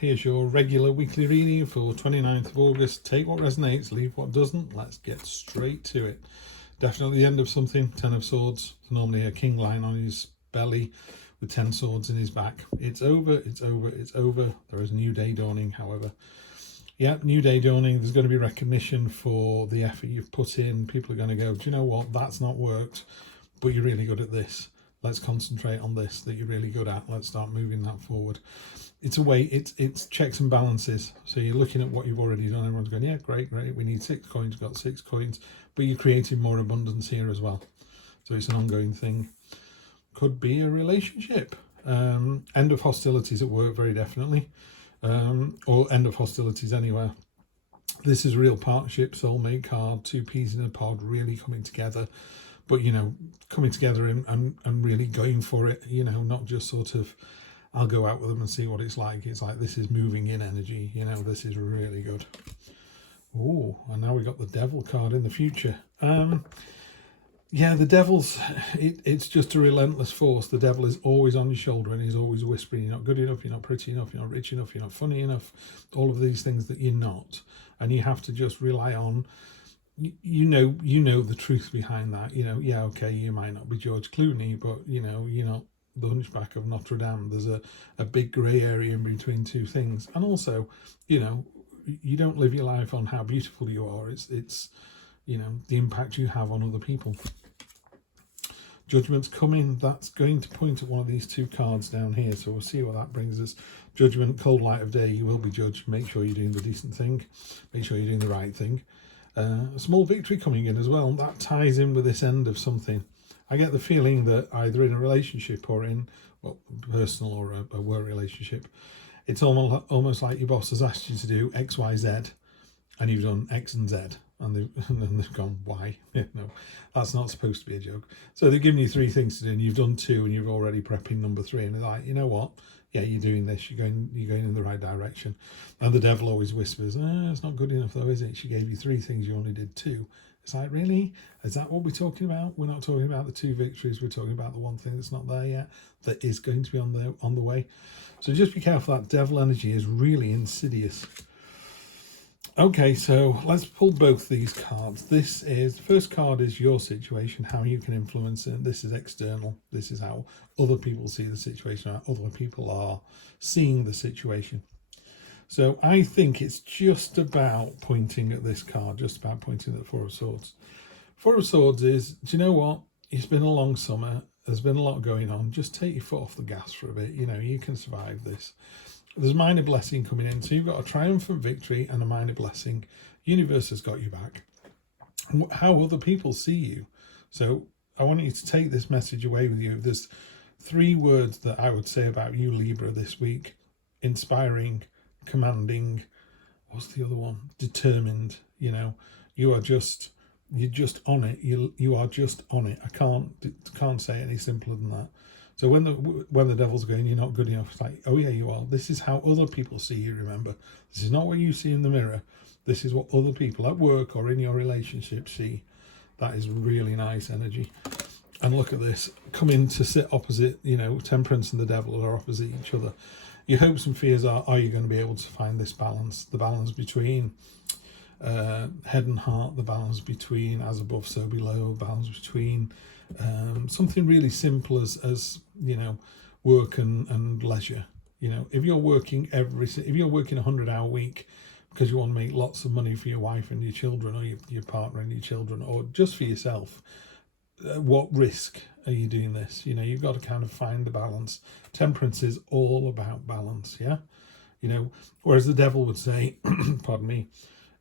Here's your regular weekly reading for 29th of August. Take what resonates, leave what doesn't. Let's get straight to it. Definitely the end of something. 10 of Swords. Normally a king lying on his belly with 10 swords in his back. It's over, it's over, it's over. There is a new day dawning, however. Yeah, new day dawning. There's going to be recognition for the effort you've put in. People are going to go, do you know what? That's not worked, but you're really good at this. Let's concentrate on this that you're really good at. Let's start moving that forward. It's a way, it's checks and balances. So you're looking at what you've already done. Everyone's going, yeah, great. We need 6 coins, we've got 6 coins, but you're creating more abundance here as well. So it's an ongoing thing. Could be a relationship. End of hostilities at work, very definitely. Or end of hostilities anywhere. This is real partnership, soulmate card, 2 peas in a pod, really coming together. But, you know, coming together and really going for it, you know, not just sort of, I'll go out with them and see what it's like. It's like, this is moving in energy, you know, this is really good. Oh, and now we got the Devil card in the future. Yeah, the Devil's, it's just a relentless force. The Devil is always on your shoulder and he's always whispering, you're not good enough, you're not pretty enough, you're not rich enough, you're not funny enough, all of these things that you're not. And you have to just rely on, you know the truth behind that. You know, yeah, okay, you might not be George Clooney, but, you know, you're not the Hunchback of Notre Dame. There's a big grey area in between two things. And also, you know, you don't live your life on how beautiful you are. It's you know, the impact you have on other people. Judgment's coming. That's going to point at one of these 2 cards down here. So we'll see what that brings us. Judgment, cold light of day. You will be judged. Make sure you're doing the decent thing. Make sure you're doing the right thing. A small victory coming in as well. That ties in with this end of something. I get the feeling that either in a relationship or in, well, personal or a work relationship, it's almost like your boss has asked you to do X, Y, Z, and you've done X and Z. And they've gone, why? No, that's not supposed to be a joke. So they've given you 3 things to do, and you've done 2, and you're already prepping number 3. And they're like, you know what? Yeah, you're doing this. You're going in the right direction. And the Devil always whispers, it's not good enough though, is it? She gave you 3 things, you only did 2. It's like, really? Is that what we're talking about? We're not talking about the 2 victories. We're talking about the one thing that's not there yet, that is going to be on the way. So just be careful. That Devil energy is really insidious. Okay, so let's pull both these cards. The first card is your situation, how you can influence it. This is external. This is how other people see the situation, how other people are seeing the situation. So I think it's just about pointing at this card, just about pointing at the 4 of Swords. 4 of Swords is, do you know what? It's been a long summer. There's been a lot going on. Just take your foot off the gas for a bit. You know, you can survive this. There's a minor blessing coming in. So you've got a triumphant victory and a minor blessing. Universe has got you back. How other people see you. So I want you to take this message away with you. There's 3 words that I would say about you, Libra, this week. Inspiring, commanding, what's the other one? Determined. You know, you're just on it. You are just on it. I can't say it any simpler than that. So when the Devil's going, you're not good enough, it's like, oh yeah, you are. This is how other people see you, remember. This is not what you see in the mirror. This is what other people at work or in your relationship see. That is really nice energy. And look at this, coming to sit opposite, you know, Temperance and the Devil are opposite each other. Your hopes and fears are you going to be able to find this balance? The balance between head and heart, the balance between as above, so below, balance between something really simple as you know, work and leisure. You know, if you're working a 100-hour week because you want to make lots of money for your wife and your children, or your partner and your children, or just for yourself, what risk are you doing this? You know, you've got to kind of find the balance. Temperance is all about balance, yeah. You know, whereas the Devil would say, pardon me,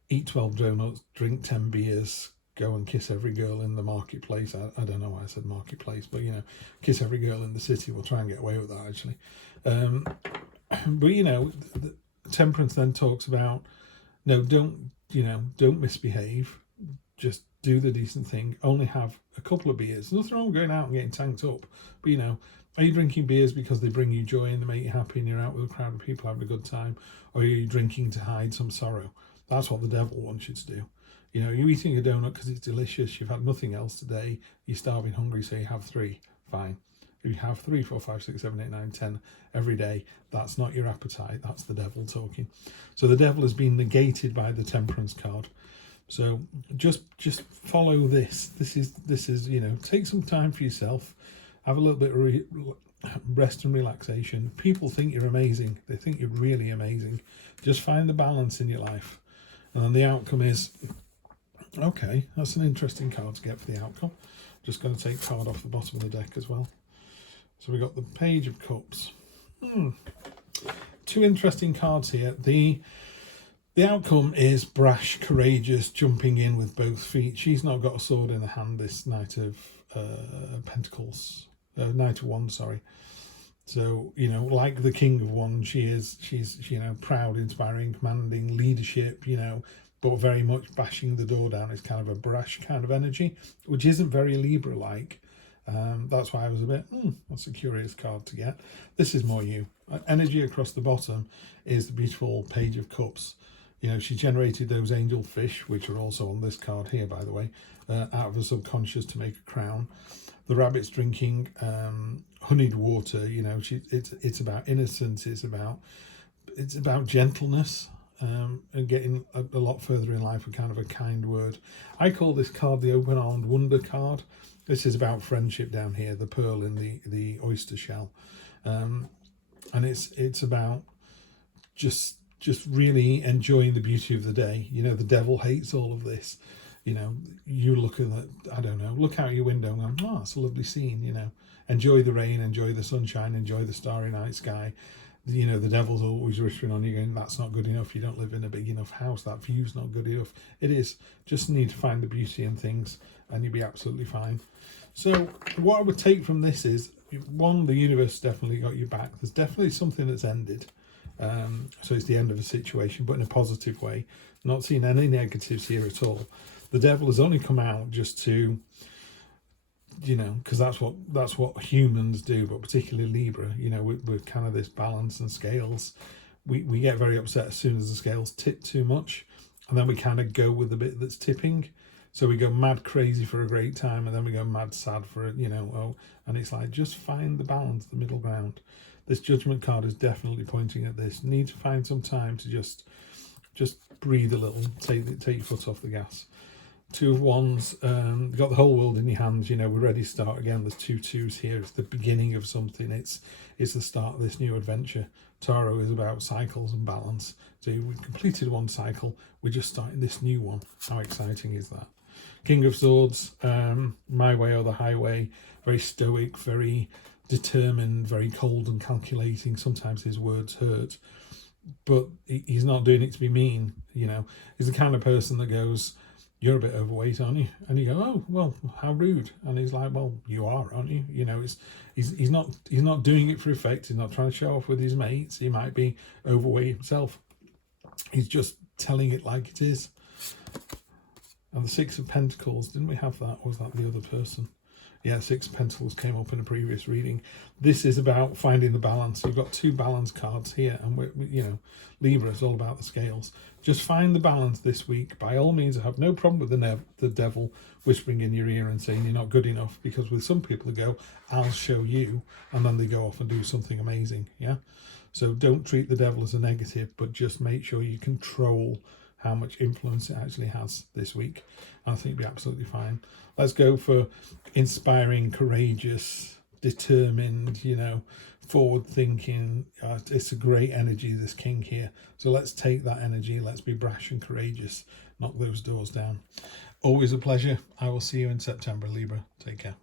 eat 12 donuts, drink 10 beers, go and kiss every girl in the marketplace. I don't know why I said marketplace, but, you know, kiss every girl in the city. We'll try and get away with that, actually. But, you know, the Temperance then talks about, no, don't misbehave. Just do the decent thing. Only have a couple of beers. Nothing wrong with going out and getting tanked up. But, you know, are you drinking beers because they bring you joy and they make you happy and you're out with a crowd of people having a good time? Or are you drinking to hide some sorrow? That's what the Devil wants you to do. You know, you're eating a donut because it's delicious. You've had nothing else today. You're starving hungry, so you have 3. Fine. If you have 3, 4, 5, 6, 7, 8, 9, 10 every day, that's not your appetite, that's the devil talking. So the devil has been negated by the Temperance card. So just follow this. This is you know, take some time for yourself, have a little bit of rest and relaxation. People think you're amazing. They think you're really amazing. Just find the balance in your life. And then the outcome is, okay, that's an interesting card to get for the outcome. Just going to take card off the bottom of the deck as well. So we got the Page of Cups. Two interesting cards here. The outcome is brash, courageous, jumping in with both feet. She's not got a sword in her hand, this Knight of Pentacles. Knight of Wands, sorry. So, you know, like the King of Wands, she's you know, proud, inspiring, commanding, leadership, you know, but very much bashing the door down. It's kind of a brash kind of energy, which isn't very Libra-like. That's why I was a bit, that's a curious card to get. This is more you. Energy across the bottom is the beautiful Page of Cups. You know, she generated those angel fish, which are also on this card here, by the way, out of her subconscious to make a crown. The rabbit's drinking honeyed water. You know, it's about innocence. It's about gentleness and getting a lot further in life with kind of a kind word. I call this card the Open Armed Wonder card. This is about friendship down here, the pearl in the oyster shell, and it's about just really enjoying the beauty of the day. You know, the devil hates all of this. You know, you look at that, I don't know, look out your window and go, oh, it's a lovely scene, you know. Enjoy the rain, enjoy the sunshine, enjoy the starry night sky. You know, the devil's always whispering on you going, that's not good enough, you don't live in a big enough house, that view's not good enough. It is. Just need to find the beauty in things and you'll be absolutely fine. So what I would take from this is, one, the universe definitely got you back. There's definitely something that's ended. So it's the end of a situation, but in a positive way. Not seeing any negatives here at all. The devil has only come out just to, you know, because that's what humans do, but particularly Libra, you know, with kind of this balance and scales, we get very upset as soon as the scales tip too much, and then we kind of go with the bit that's tipping. So we go mad crazy for a great time, and then we go mad sad for it, you know. And it's like, just find the balance, the middle ground. This Judgment card is definitely pointing at this. Need to find some time to just breathe a little, take your foot off the gas. Two of Wands, you've got the whole world in your hands, you know, we're ready to start again. There's 2 twos here. It's the beginning of something. It's the start of this new adventure. Tarot is about cycles and balance. So we've completed one cycle, we're just starting this new one. How exciting is that? King of Swords, my way or the highway, very stoic, very determined, very cold and calculating. Sometimes his words hurt, but he's not doing it to be mean, you know. He's the kind of person that goes, you're a bit overweight, aren't you? And you go, oh, well, how rude. And he's like, well, you are, aren't you? You know, he's not doing it for effect. He's not trying to show off with his mates. He might be overweight himself. He's just telling it like it is. And the Six of Pentacles, didn't we have that? Or was that the other person? Yeah, Six of Pentacles came up in a previous reading. This is about finding the balance. You've got 2 balance cards here, and we you know, Libra is all about the scales. Just find the balance this week. By all means, I have no problem with the devil whispering in your ear and saying you're not good enough, because with some people they go, I'll show you, and then they go off and do something amazing. Yeah, so don't treat the devil as a negative, but just make sure you control how much influence it actually has this week. And I think it'll be absolutely fine. Let's go for inspiring, courageous, determined, you know, forward thinking. It's a great energy, this King here. So let's take that energy. Let's be brash and courageous. Knock those doors down. Always a pleasure. I will see you in September, Libra. Take care.